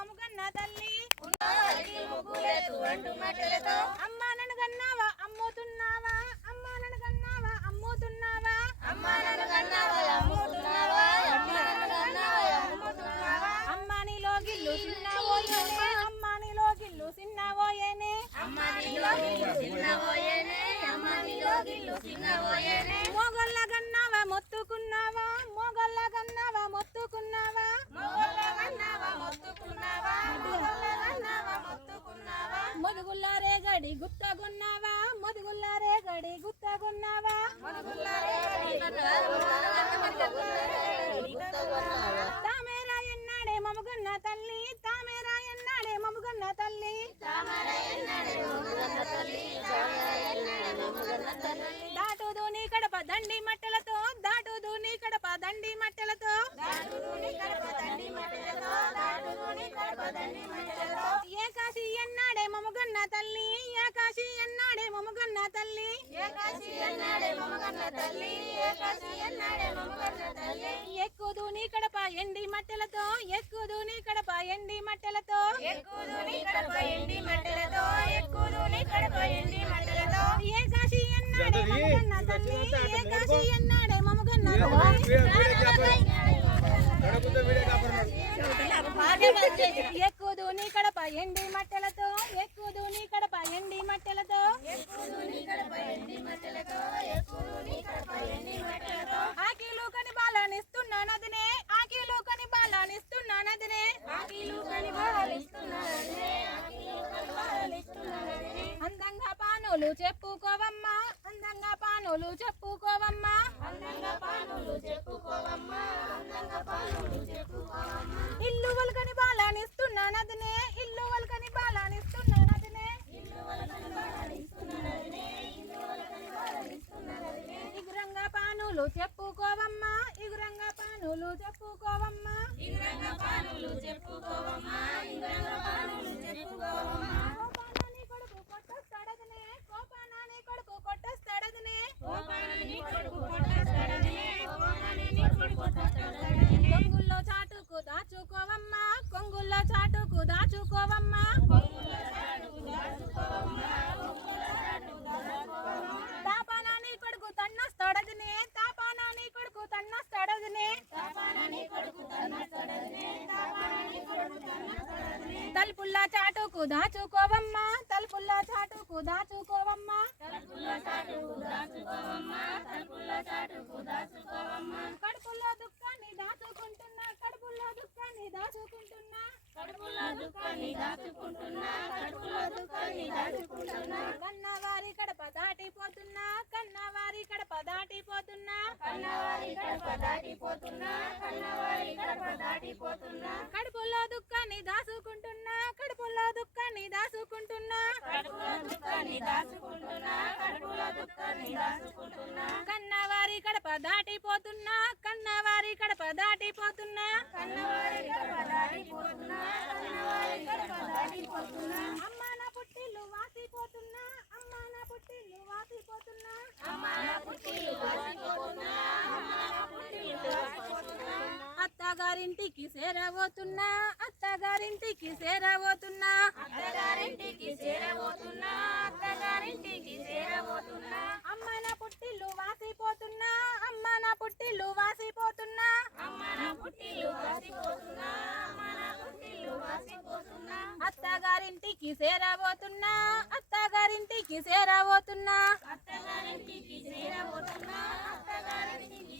తల్లి. ముగ్గులేదు అంటు మట్టెలతో అమ్మా నన్ను కన్నావా? అమ్ముతున్నావా? అమ్మా నన్ను కన్నావా? అమ్ముతున్నావా? అమ్మ నన్ను కన్నావా? అమ్ముతున్నావా? అమ్మ నీలో గిల్లు చిన్నవోయేనే అమ్మా నీలో గిల్లు చిన్నవోయేనే అమ్మ నీలో గిల్లు చిన్నబోయేనే అమ్మ నీలో గిల్లు చిన్నబోయేనే మోగల్ల కన్నావా? మొత్తుకున్నావా? మోగల్ల కన్నావా? మొత్తుకున్నావా? మొగోళ్ళ కన్నావా? మొత్తుకున్నావా? గడి గుత్తగున్నావా? మొదుగుల్లారే గడి గుత్తగున్నావా గుత్తగున్నావా తామేరా ఎన్నాడే మముగన్న తల్లి తామేరా ఎన్నాడే మముగన్న తల్లి దాటుదు నీ కడప దండి మట్టెలతో దాటుదు నీ కడప దండి మట్టెలతో ఏ కాశీ ఎన్నాడే మముగన్న తల్లి ఏ కాశీ ఎన్నాడే మముగన్న తల్లి ఏకాశి అన్నాడే మమగన్న తల్లి ఏకాశి అన్నాడే మమగన్న తల్లి. ఎక్కుదు నీ కడప ఎండి మట్టెలతో ఎక్కుదు నీ కడప ఎండి మట్టెలతో. ఎక్కుదు నీ కడప ఎండి మట్టెలతో ఎక్కుదు నీ కడప ఎండి మట్టెలతో. ఏ కాశీ ఎన్నాడే మముగన్న తల్లి ఏ కాశీ ఎన్నాడే మముగన్న తల్లి. ఎక్కుదు నీ కడప ఎండి మట్టెలతో ఎక్కుదు నీ కడప ఎండి మట్టెలతో. బాలానిస్తున్నానదినే అందంగా పానులు చెప్పుకోవమ్మా. అందంగా పానులు చెప్పుకోవమ్మా. అందంగా పానులు చెప్పుకోవమ్మా ఇల్లు వల్కని బాలానిస్తున్నానదినే ఇల్లు వల్కని బాలానిస్తున్నానదినే ఇగురంగా పానులు చెప్పుకోవమ్మా. ఇగురంగా పానులు చెప్పుకో చెప్పుకోవమ్మా తలుపుల్లా చాటుకు దాచుకోవమ్మా తలుపుల్లా చాటుకు దాచుకోవమ్మా. కడుపుల్లో దుఃఖాన్ని దాచుకుంటున్నా కడుపుల్లో దుఃఖాన్ని దాచుకుంటున్నా. కన్నవారి కడప దాటిపోతున్నా కన్నవారి కడప దాటిపోతున్నా. కడుపుల్లో దుఃఖాన్ని దాచుకుంటున్నా కడుపుల్లో దుఃఖాన్ని దాచుకుంటున్నా కన్నవారి కడప దాటిపోతున్నా. కన్నవారి కడప దాటిపోతున్నా. అమ్మ నా పుట్టిల్లు వాసిపోతున్నా. అమ్మ నా పుట్టిల్లు వాసిపోతున్నా. అత్తగారింటికి చేరబోతున్నా. అత్తగారింటికి చేరబోతున్నా. అత్తగారింటికి చేరబోతున్నా. అత్తగారింటికి చేరబోతున్నా. అమ్మ నా పుట్టిల్లు వాసిపోతున్నా. అమ్మ నా పుట్టిల్లు వాసిపోతున్నా. అమ్మ నా పుట్టిల్లు వాసిపోతున్నా. అమ్మ నా పుట్టిల్లు వాసిపోతున్నా. అత్తగారింటికి చేరబోతున్నా. అత్తగారింటికి చేరబోతున్నా. అత్తగారింటికి చేరబోతున్నా. అత్తగారింటికి